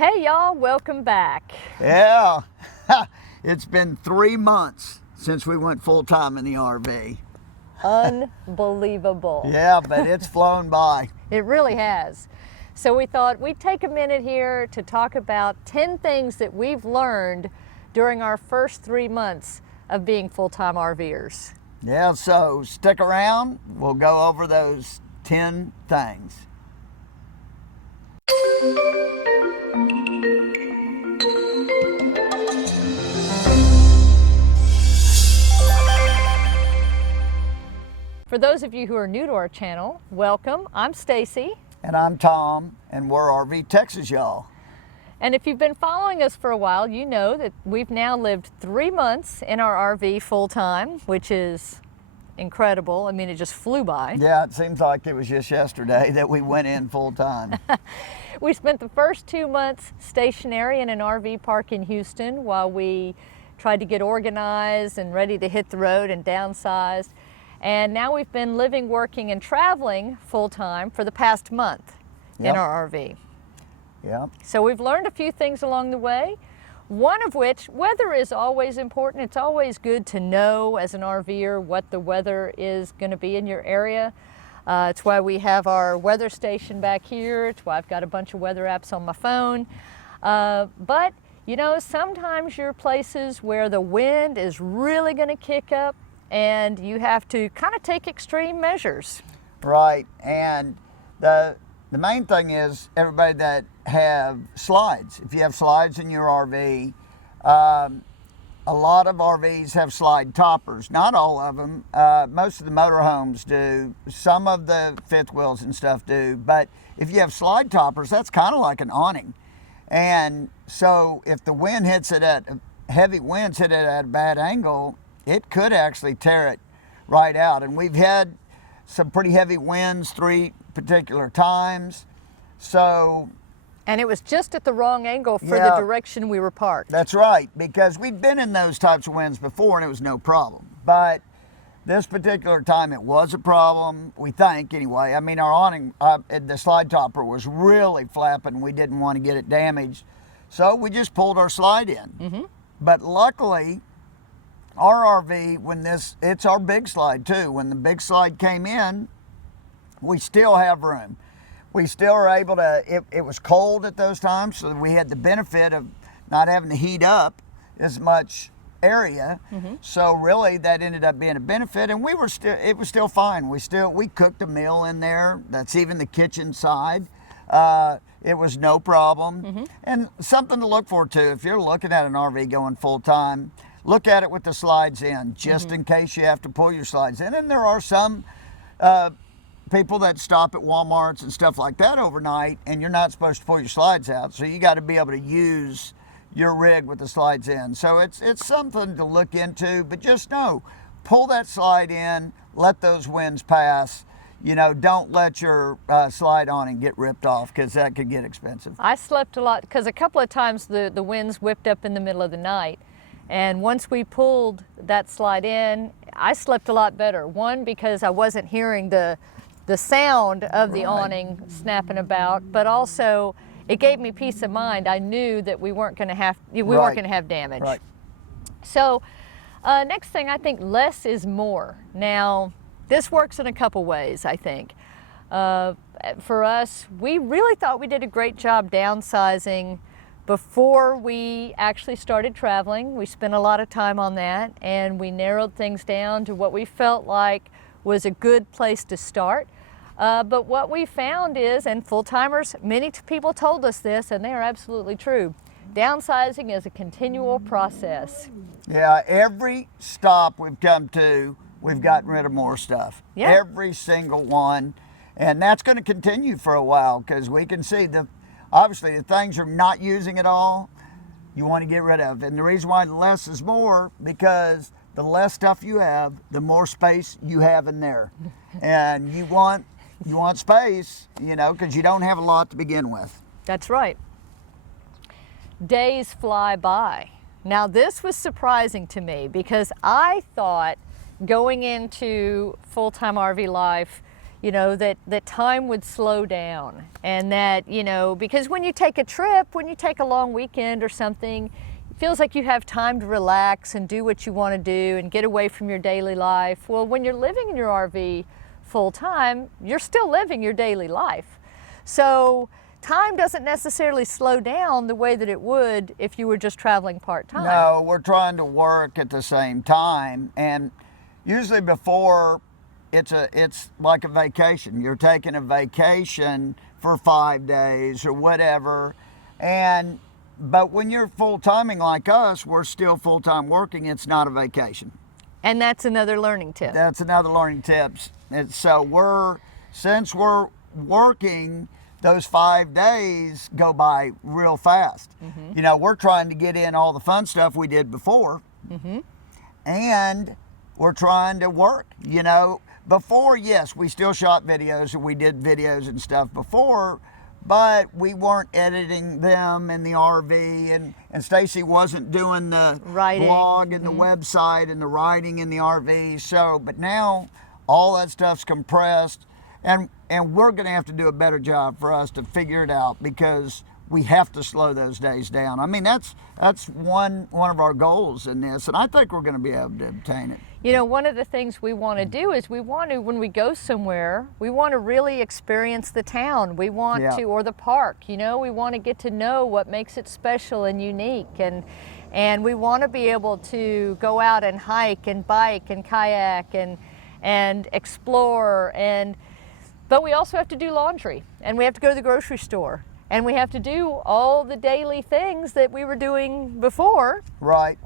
Hey y'all, welcome back. Yeah, it's been 3 months since we went full-time in the RV. Unbelievable. Yeah, but it's flown by. It really has. So we thought we'd take a minute here to talk about 10 things that we've learned during our first 3 months of being full-time RVers. Yeah, so stick around. We'll go over those 10 things. For those of you who are new to our channel, welcome. I'm Stacy. And I'm Tom, and we're RV Texas, y'all. And if you've been following us for a while, you know that we've now lived 3 months in our RV full-time, which is incredible. I mean, it just flew by. Yeah, it seems like it was just yesterday that we went in full-time. We spent the first 2 months stationary in an RV park in Houston while we tried to get organized and ready to hit the road and downsized. And now we've been living, working, and traveling full-time for the past month in our RV. Yeah. So we've learned a few things along the way, one of which, weather is always important. It's always good to know as an RVer what the weather is going to be in your area. It's why we have our weather station back here. It's why I've got a bunch of weather apps on my phone. But, you know, sometimes you're places where the wind is really going to kick up and you have to kind of take extreme measures. Right, and the main thing is everybody that have slides. If you have slides in your RV, a lot of RVs have slide toppers. Not all of them. Most of the motorhomes do. Some of the fifth wheels and stuff do. But if you have slide toppers, that's kind of like an awning. And so if the wind hits it at, heavy winds hit it at a bad angle, it could actually tear it right out. And we've had some pretty heavy winds 3 particular times. And it was just at the wrong angle for the direction we were parked. That's right, because we'd been in those types of winds before and it was no problem. But this particular time it was a problem, we think anyway. I mean, our awning, the slide topper was really flapping. We didn't want to get it damaged. So we just pulled our slide in. Mm-hmm. But luckily, our RV, it's our big slide too. When the big slide came in, we still have room. We still are able to, it was cold at those times, so we had the benefit of not having to heat up as much area. Mm-hmm. So really that ended up being a benefit, and it was still fine. We cooked a meal in there. That's even the kitchen side. It was no problem. Mm-hmm. And something to look forward to if you're looking at an RV going full time. Look at it with the slides in, just in case you have to pull your slides in. And there are some people that stop at Walmarts and stuff like that overnight, and you're not supposed to pull your slides out. So you got to be able to use your rig with the slides in. So it's something to look into, but just know, pull that slide in, let those winds pass. You know, don't let your slide on and get ripped off, because that could get expensive. I slept a lot, because a couple of times the winds whipped up in the middle of the night. And once we pulled that slide in, I slept a lot better. One, because I wasn't hearing the sound of the awning snapping about, but also it gave me peace of mind. I knew that we weren't going to have damage. Right. So next thing, I think less is more. Now, this works in a couple ways, I think. For us, we really thought we did a great job downsizing before we actually started traveling. We spent a lot of time on that, and we narrowed things down to what we felt like was a good place to start. But what we found is, and full-timers, many people told us this, and they are absolutely true, downsizing is a continual process. Yeah, every stop we've come to, we've gotten rid of more stuff. Yeah. Every single one. And that's going to continue for a while, because we can see obviously the things you're not using at all, you want to get rid of. And the reason why less is more, because the less stuff you have, the more space you have in there. And you want space, you know, because you don't have a lot to begin with. That's right. Days fly by. Now this was surprising to me, because I thought going into full-time RV life, you know, that time would slow down, and that, you know, because when you take a trip, when you take a long weekend or something, it feels like you have time to relax and do what you want to do and get away from your daily life. Well, when you're living in your RV full time, you're still living your daily life. So time doesn't necessarily slow down the way that it would if you were just traveling part-time. No, we're trying to work at the same time, and usually before, it's like a vacation. You're taking a vacation for 5 days or whatever, but when you're full-timing like us, we're still full-time working. It's not a vacation. And that's another learning tip. That's another learning tip. So since we're working, those 5 days go by real fast. Mm-hmm. You know, we're trying to get in all the fun stuff we did before, mm-hmm. and we're trying to work. You know, before, yes, we still shot videos and we did videos and stuff before, but we weren't editing them in the RV, and Stacy wasn't doing the writing. Blog and the website and the writing in the RV. So, but now all that stuff's compressed, and we're going to have to do a better job for us to figure it out, because we have to slow those days down. I mean, that's one of our goals in this, and I think we're going to be able to obtain it. You know, one of the things we want to do is we want to, when we go somewhere, we want to really experience the town. We want to, or the park, you know, we want to get to know what makes it special and unique, and we want to be able to go out and hike and bike and kayak and explore, but we also have to do laundry, and we have to go to the grocery store, and we have to do all the daily things that we were doing before. Right.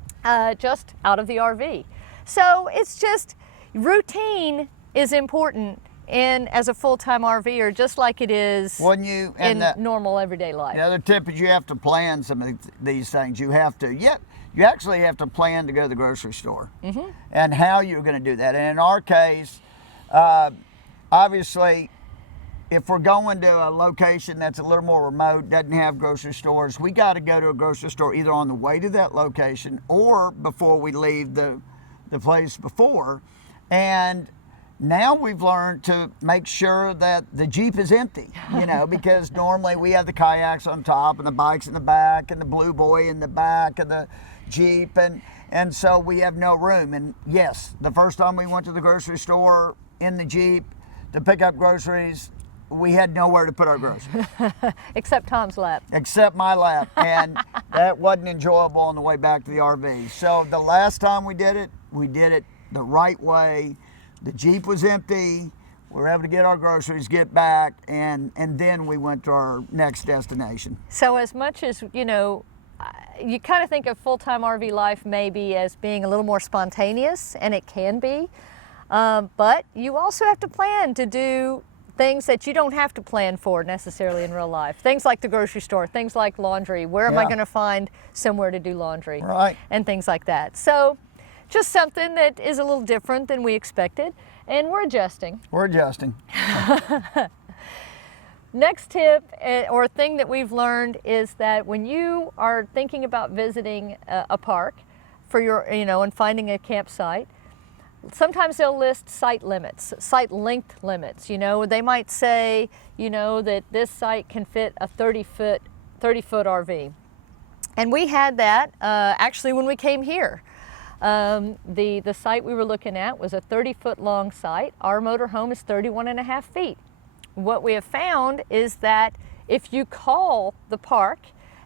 Just out of the RV. So it's just, routine is important as a full-time RVer, just like it is in normal everyday life. The other tip is you have to plan some of these things. You actually have to plan to go to the grocery store, mm-hmm. and how you're going to do that. And in our case, obviously, if we're going to a location that's a little more remote, doesn't have grocery stores, we got to go to a grocery store either on the way to that location or before we leave the place before. And now we've learned to make sure that the Jeep is empty, you know, because normally we have the kayaks on top and the bikes in the back and the Blue Boy in the back of the Jeep, and so we have no room. And yes, the first time we went to the grocery store in the Jeep to pick up groceries, we had nowhere to put our groceries. Except Tom's lap. Except my lap, and that wasn't enjoyable on the way back to the RV. So the last time we did it the right way. The Jeep was empty. We were able to get our groceries, get back, and then we went to our next destination. So as much as, you know, you kind of think of full-time RV life maybe as being a little more spontaneous, and it can be, but you also have to plan to do things that you don't have to plan for necessarily in real life. Things like the grocery store, things like laundry. Where am I going to find somewhere to do laundry? Right. And things like that. So just something that is a little different than we expected, and we're adjusting. We're adjusting. Next tip or thing that we've learned is that when you are thinking about visiting a park for your, you know, and finding a campsite, sometimes they'll list site length limits. You know, they might say, you know, that this site can fit a 30-foot RV. And we had that actually when we came here. The site we were looking at was a 30-foot long site. Our motorhome is 31.5 feet. What we have found is that if you call the park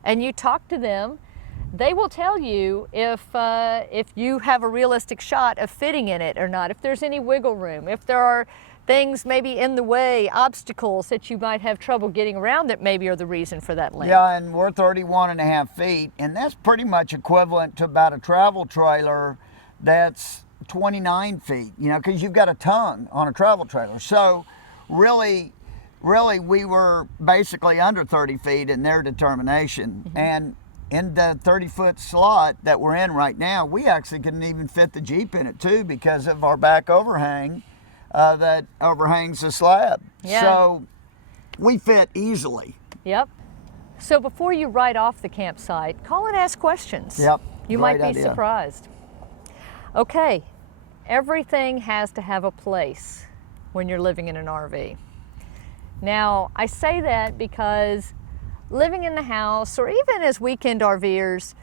and you talk to them, they will tell you if you have a realistic shot of fitting in it or not, if there's any wiggle room, if there are things maybe in the way, obstacles that you might have trouble getting around that maybe are the reason for that length. Yeah, and we're 31.5 feet, and that's pretty much equivalent to about a travel trailer that's 29 feet, you know, because you've got a tongue on a travel trailer. So really, we were basically under 30 feet in their determination. Mm-hmm. And in the 30-foot slot that we're in right now, we actually couldn't even fit the Jeep in it too, because of our back overhang that overhangs the slab. Yeah. So we fit easily. Yep. So before you write off the campsite, call and ask questions. Yep. You might be surprised. Okay, everything has to have a place when you're living in an RV. Now, I say that because living in the house, or even as weekend RVers,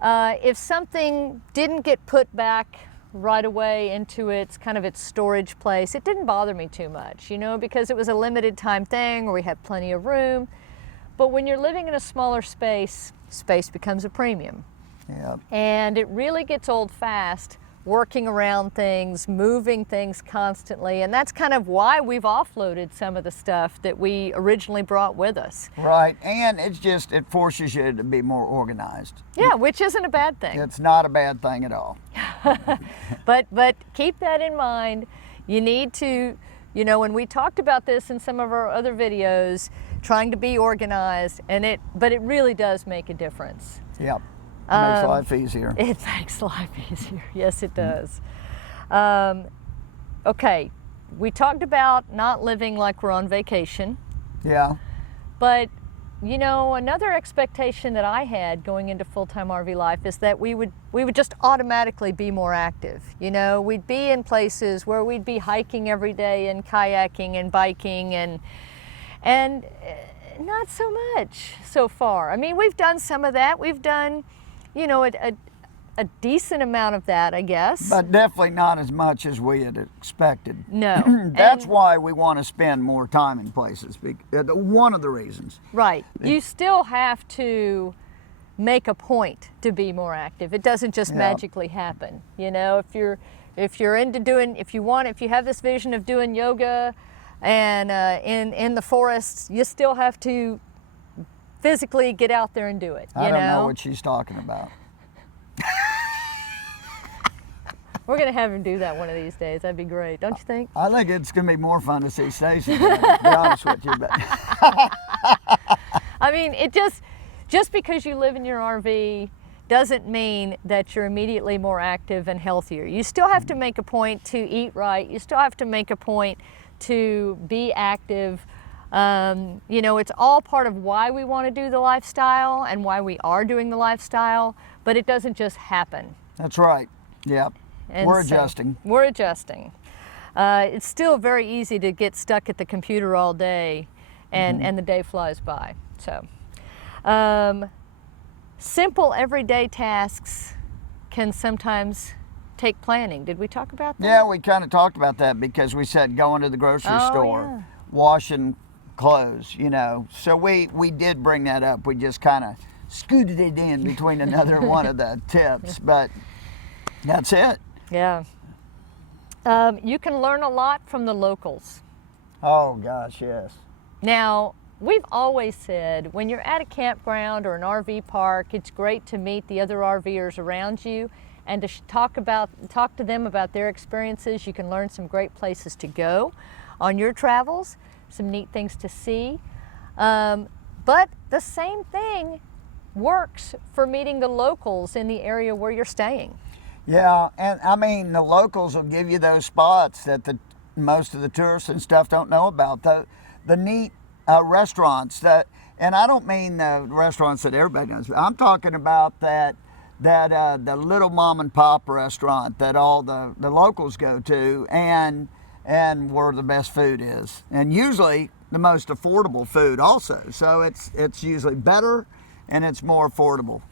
if something didn't get put back right away into its storage place, it didn't bother me too much, you know, because it was a limited time thing, or we had plenty of room. But when you're living in a smaller space, space becomes a premium. Yeah. And it really gets old fast working around things, moving things constantly, and that's kind of why we've offloaded some of the stuff that we originally brought with us. Right, and it forces you to be more organized. Yeah, which isn't a bad thing. It's not a bad thing at all. But keep that in mind. You need to, you know, when we talked about this in some of our other videos, trying to be organized, but it really does make a difference. Yep. It makes life easier. It makes life easier. Yes, it does. Okay, we talked about not living like we're on vacation. Yeah. But, you know, another expectation that I had going into full-time RV life is that we would just automatically be more active. You know, we'd be in places where we'd be hiking every day and kayaking and biking and not so much so far. I mean, we've done some of that. We've done, you know, a decent amount of that, I guess. But definitely not as much as we had expected. No. That's why we want to spend more time in places. One of the reasons. Right. You still have to make a point to be more active. It doesn't just magically happen. You know, if you have this vision of doing yoga and in the forests, you still have to physically get out there and do it. I don't know what she's talking about. We're going to have him do that one of these days. That'd be great, don't you think? I think it's going to be more fun to see Stacy, to be honest with you. But I mean, just because you live in your RV doesn't mean that you're immediately more active and healthier. You still have to make a point to eat right. You still have to make a point to be active. You know, it's all part of why we want to do the lifestyle and why we are doing the lifestyle, but it doesn't just happen. That's right. Yep. And we're adjusting. We're adjusting. It's still very easy to get stuck at the computer all day and the day flies by. So, simple everyday tasks can sometimes take planning. Did we talk about that? Yeah, we kind of talked about that because we said going to the grocery store, yeah. washing clothes, you know. So we did bring that up. We just kind of scooted it in between another one of the tips, but that's it. Yeah. You can learn a lot from the locals. Oh gosh, yes. Now, we've always said when you're at a campground or an RV park, it's great to meet the other RVers around you and to talk to them about their experiences. You can learn some great places to go on your travels, some neat things to see. But the same thing works for meeting the locals in the area where you're staying. Yeah, and I mean, the locals will give you those spots that most of the tourists and stuff don't know about. The neat restaurants and I don't mean the restaurants that everybody knows. I'm talking about the little mom and pop restaurant that all the locals go to and where the best food is, and usually the most affordable food also. So it's usually better and it's more affordable.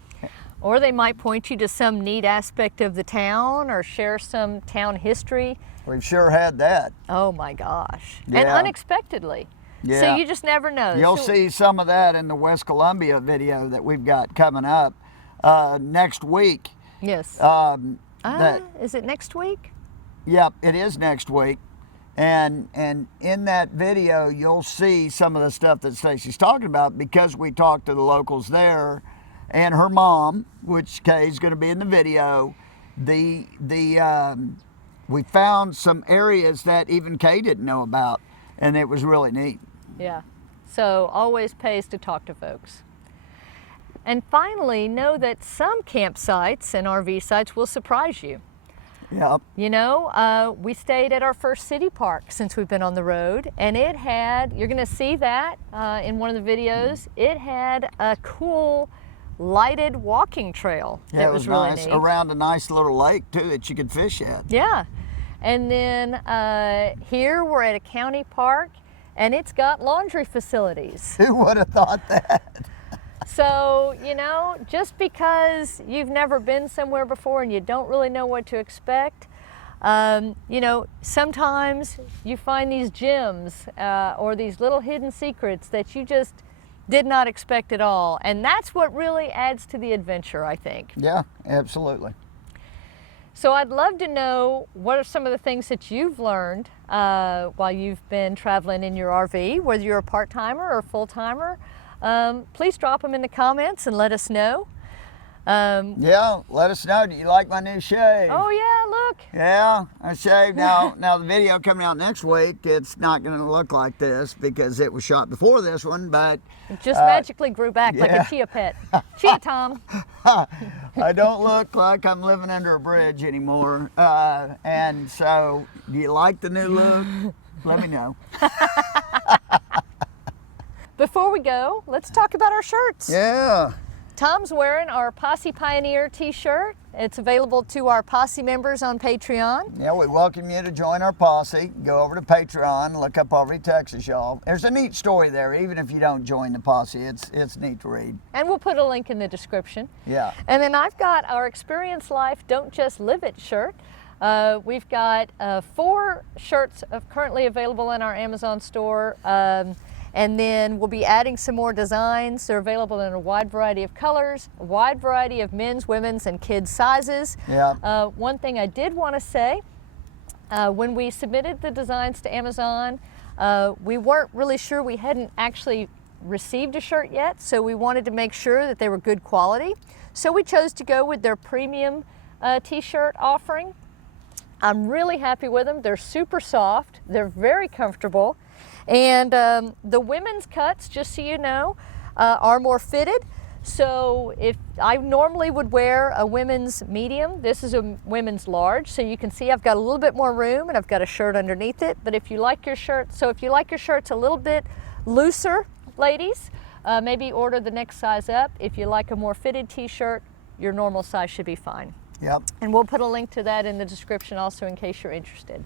Or they might point you to some neat aspect of the town or share some town history. We've sure had that. Oh my gosh. Yeah. And unexpectedly. Yeah. So you just never know. You'll see some of that in the West Columbia video that we've got coming up next week. Yes. Is it next week? Yep, it is next week. And in that video, you'll see some of the stuff that Stacy's talking about because we talked to the locals there and her mom, which Kay is going to be in the video. We found some areas that even Kay didn't know about, and it was really neat. Yeah. So always pays to talk to folks. And finally, know that some campsites and RV sites will surprise you. Yep. You know, we stayed at our first city park since we've been on the road, and it had, you're going to see that in one of the videos, it had a cool lighted walking trail that was really nice. neat. Around a nice little lake too that you could fish at. Yeah. And then here we're at a county park, and it's got laundry facilities. Who would have thought that? So, you know, just because you've never been somewhere before and you don't really know what to expect, you know, sometimes you find these gems or these little hidden secrets that you just did not expect at all. And that's what really adds to the adventure, I think. Yeah, absolutely. So I'd love to know what are some of the things that you've learned while you've been traveling in your RV, whether you're a part-timer or full-timer. Please drop them in the comments and let us know. Yeah, let us know. Do you like my new shave? Oh yeah, look. Yeah, I shaved. Now the video coming out next week, it's not going to look like this because it was shot before this one, but It just magically grew back like yeah. a chia pet. Chia Tom. I don't look like I'm living under a bridge anymore. And so, do you like the new look? Let me know. Before we go, let's talk about our shirts. Yeah. Tom's wearing our Posse Pioneer t-shirt. It's available to our Posse members on Patreon. Yeah, we welcome you to join our posse. Go over to Patreon, look up Poverty, Texas, y'all. There's a neat story there, even if you don't join the posse. It's neat to read. And we'll put a link in the description. Yeah. And then I've got our Experience Life, Don't Just Live It shirt. We've got 4 shirts currently available in our Amazon store. And then we'll be adding some more designs. They're available in a wide variety of colors, a wide variety of men's, women's, and kids' sizes. Yeah. One thing I did want to say, when we submitted the designs to Amazon, we weren't really sure. We hadn't actually received a shirt yet, so we wanted to make sure that they were good quality. So we chose to go with their premium t-shirt offering. I'm really happy with them. They're super soft. They're very comfortable. And the women's cuts, just so you know, are more fitted. So if I normally would wear a women's medium, this is a women's large. So you can see I've got a little bit more room and I've got a shirt underneath it. But if you like your shirt, if you like your shirts a little bit looser, ladies, maybe order the next size up. If you like a more fitted t-shirt, your normal size should be fine. Yep. And we'll put a link to that in the description also in case you're interested.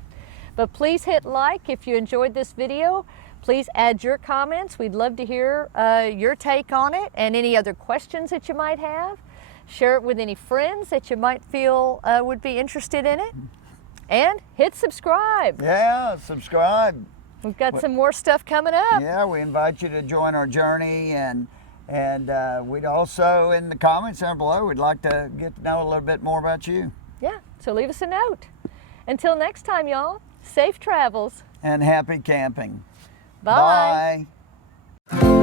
But please hit like if you enjoyed this video. Please add your comments. We'd love to hear your take on it and any other questions that you might have. Share it with any friends that you might feel would be interested in it. And hit subscribe. Yeah, subscribe. We've got some more stuff coming up. Yeah, we invite you to join our journey, and we'd also, in the comments down below, we'd like to get to know a little bit more about you. Yeah, so leave us a note. Until next time, y'all, safe travels. And happy camping. Bye. Bye.